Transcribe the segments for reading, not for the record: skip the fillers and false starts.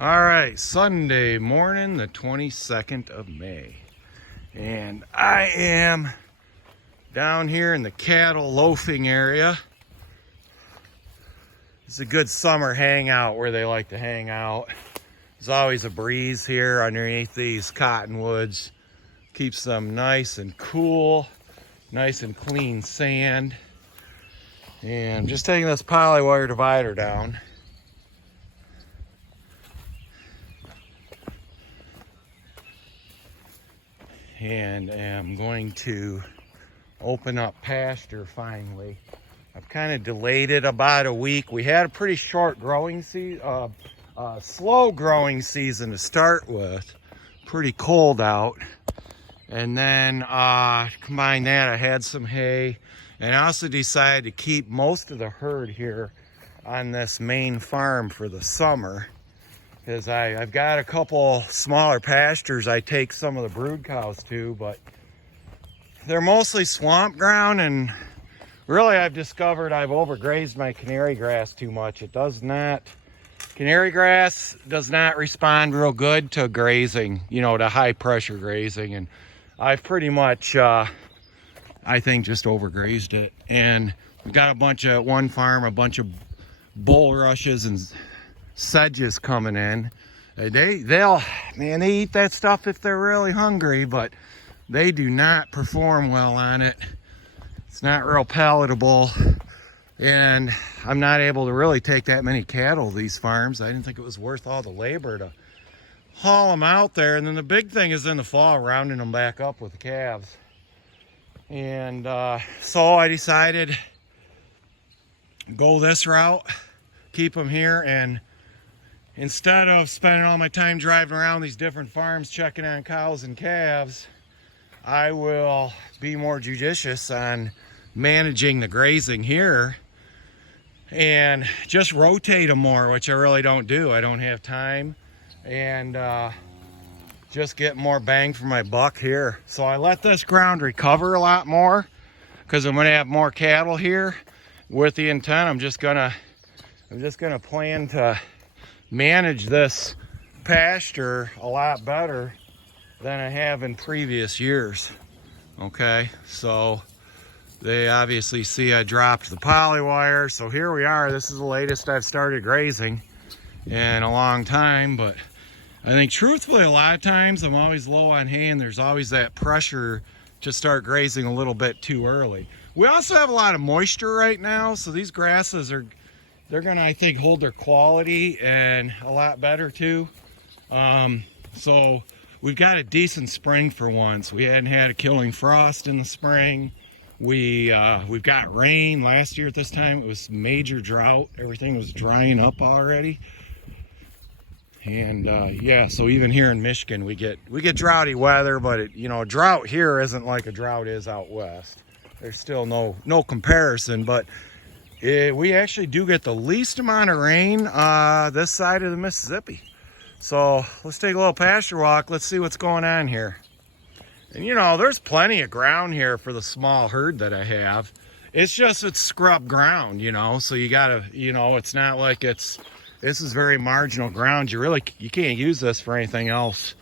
All right, Sunday morning, the 22nd of May. And I am down here in the cattle loafing area. It's a good summer hangout where they like to hang out. There's always a breeze here underneath these cottonwoods. Keeps them nice and cool, nice and clean sand. And I'm just taking this poly wire divider down. And am going to open up pasture finally. I've kind of delayed it about a week. We had a pretty short growing season, slow growing season to start with. Pretty cold out. And then combine that, I had some hay. And I also decided to keep most of the herd here on this main farm for the summer. Because I've got a couple smaller pastures I take some of the brood cows to, but they're mostly swamp ground, and really I've discovered I've overgrazed my canary grass too much. Canary grass does not respond real good to grazing, to high pressure grazing, and I've pretty much, I think, just overgrazed it. And we've got one farm, a bunch of bulrushes and sedges coming in. They eat that stuff if they're really hungry, but they do not perform well on it. It's not real palatable, and I'm not able to really take that many cattle to these farms. I didn't think it was worth all the labor to haul them out there. And then the big thing is in the fall, rounding them back up with the calves. And so I decided go this route, keep them here, and instead of spending all my time driving around these different farms checking on cows and calves, I will be more judicious on managing the grazing here and just rotate them more, which I really don't do. I don't have time, and just get more bang for my buck here. So I let this ground recover a lot more because I'm going to have more cattle here. With the intent, I'm just gonna plan to manage this pasture a lot better than I have in previous years. Okay, so they obviously see I dropped the poly wire, so here we are. This is the latest I've started grazing in a long time, but I think truthfully a lot of times I'm always low on hay, and there's always that pressure to start grazing a little bit too early. We also have a lot of moisture right now, so these grasses they're gonna, I think, hold their quality and a lot better too. So we've got a decent spring for once. We hadn't had a killing frost in the spring. We've got rain. Last year at this time it was major drought. Everything was drying up already. And yeah, so even here in Michigan we get droughty weather, but drought here isn't like a drought is out west. There's still no comparison, but we actually do get the least amount of rain this side of the Mississippi. So let's take a little pasture walk. Let's see what's going on here. And there's plenty of ground here for the small herd that I have. It's just it's scrub ground, so you gotta, it's not like this is very marginal ground. You can't use this for anything else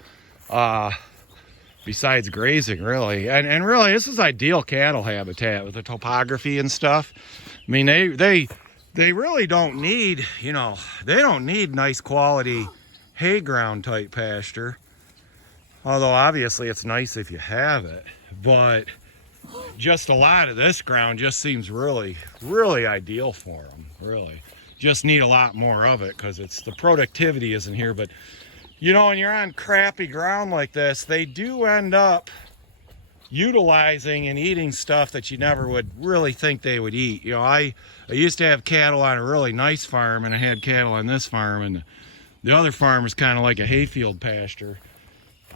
besides grazing, really. And really, this is ideal cattle habitat with the topography and stuff. I mean, they really don't need, they don't need nice quality hay ground type pasture. Although obviously it's nice if you have it, but just a lot of this ground just seems really, really ideal for them, really. Just need a lot more of it because the productivity isn't here. But when you're on crappy ground like this, they do end up utilizing and eating stuff that you never would really think they would eat. I used to have cattle on a really nice farm, and I had cattle on this farm, and the other farm was kind of like a hayfield pasture.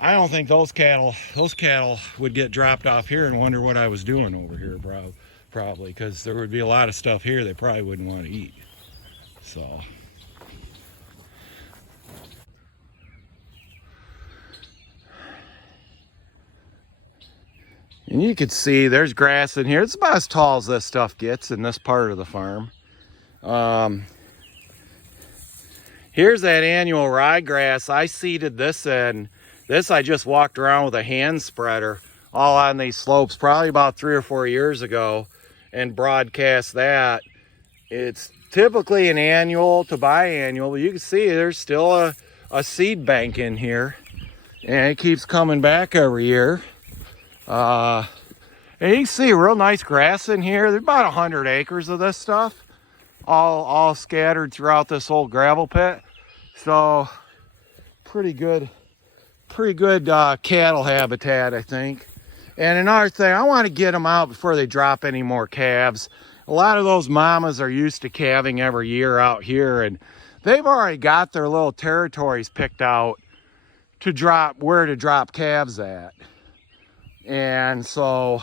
I don't think those cattle would get dropped off here and wonder what I was doing over here, probably, because there would be a lot of stuff here they probably wouldn't want to eat. So and you can see there's grass in here. It's about as tall as this stuff gets in this part of the farm. Here's that annual ryegrass. I seeded this in. This I just walked around with a hand spreader all on these slopes probably about 3 or 4 years ago and broadcast that. It's typically an annual to biannual, but you can see there's still a seed bank in here, and it keeps coming back every year. And you can see real nice grass in here. There's about 100 acres of this stuff, all scattered throughout this whole gravel pit. So pretty good cattle habitat, I think. And another thing, I want to get them out before they drop any more calves. A lot of those mamas are used to calving every year out here, and they've already got their little territories picked out to drop, where to drop calves at. And so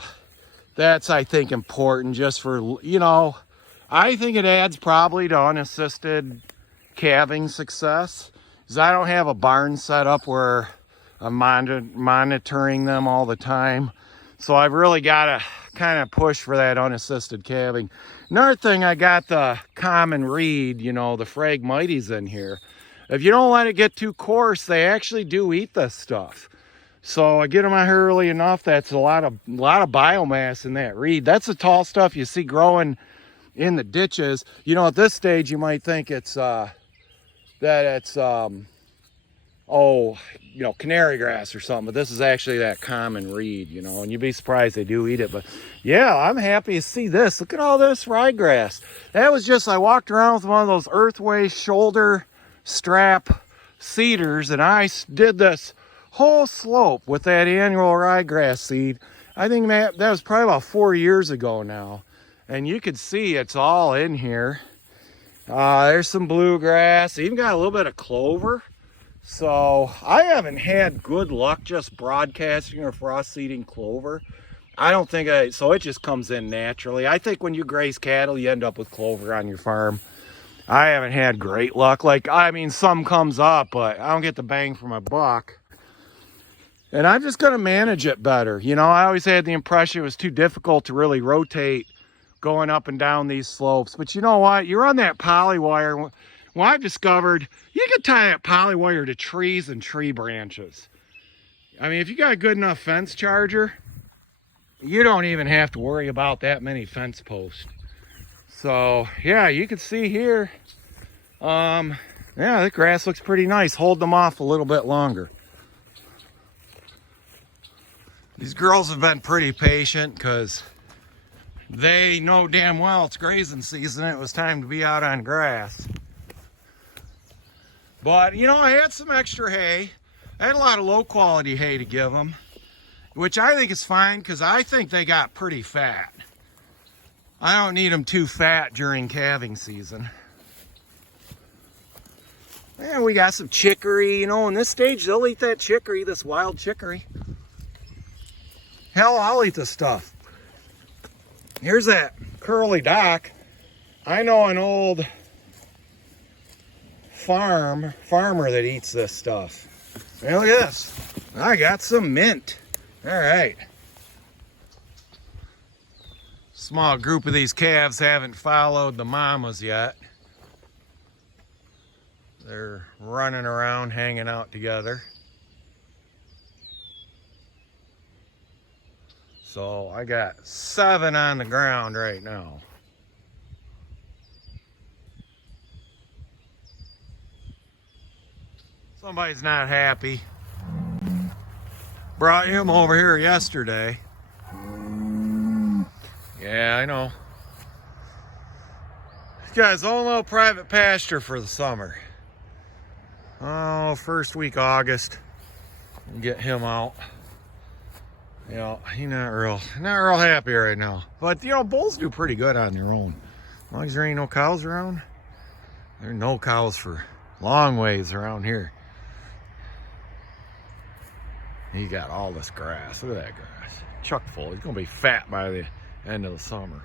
that's, I think, important just for, you know, I think it adds probably to unassisted calving success, because I don't have a barn set up where I'm monitoring them all the time. So I've really got to kind of push for that unassisted calving. Another thing, I got the common reed, you know, the Phragmites in here. If you don't let it get too coarse, they actually do eat this stuff. So I get them out here early enough. That's a lot of biomass in that reed. That's the tall stuff you see growing in the ditches. You know, at this stage, you might think it's oh, you know, canary grass or something, but this is actually that common reed, you know, and you'd be surprised they do eat it. But yeah, I'm happy to see this. Look at all this ryegrass. That was just, I walked around with one of those Earthway shoulder strap seeders, and I did this whole slope with that annual ryegrass seed. I think that was probably about 4 years ago now, and you could see it's all in here. There's some bluegrass, even got a little bit of clover. So I haven't had good luck just broadcasting or frost seeding clover. I don't think so it just comes in naturally. I think when you graze cattle, you end up with clover on your farm. I haven't had great luck. Like, I mean, some comes up, but I don't get the bang for my buck. And I'm just going to manage it better. You know, I always had the impression it was too difficult to really rotate going up and down these slopes. But you know what? You're on that poly wire. Well, I've discovered you can tie that poly wire to trees and tree branches. I mean, if you got a good enough fence charger, you don't even have to worry about that many fence posts. So yeah, you can see here, yeah, the grass looks pretty nice. Hold them off a little bit longer. These girls have been pretty patient because they know damn well it's grazing season. It was time to be out on grass. But, you know, I had some extra hay. I had a lot of low quality hay to give them, which I think is fine because I think they got pretty fat. I don't need them too fat during calving season. And we got some chicory, you know, in this stage they'll eat that chicory, this wild chicory. Hell, I'll eat this stuff. Here's that curly dock. I know an old farmer that eats this stuff. Hey, look at this. I got some mint. All right. Small group of these calves haven't followed the mamas yet. They're running around, hanging out together. So I got 7 on the ground right now. Somebody's not happy. Brought him over here yesterday. Yeah, I know. This guy's own little private pasture for the summer. Oh, first week August. Get him out. You know, he's not real happy right now. But you know, bulls do pretty good on their own. As long as there ain't no cows around. There are no cows for long ways around here. He got all this grass. Look at that grass. Chuck full. He's gonna be fat by the end of the summer.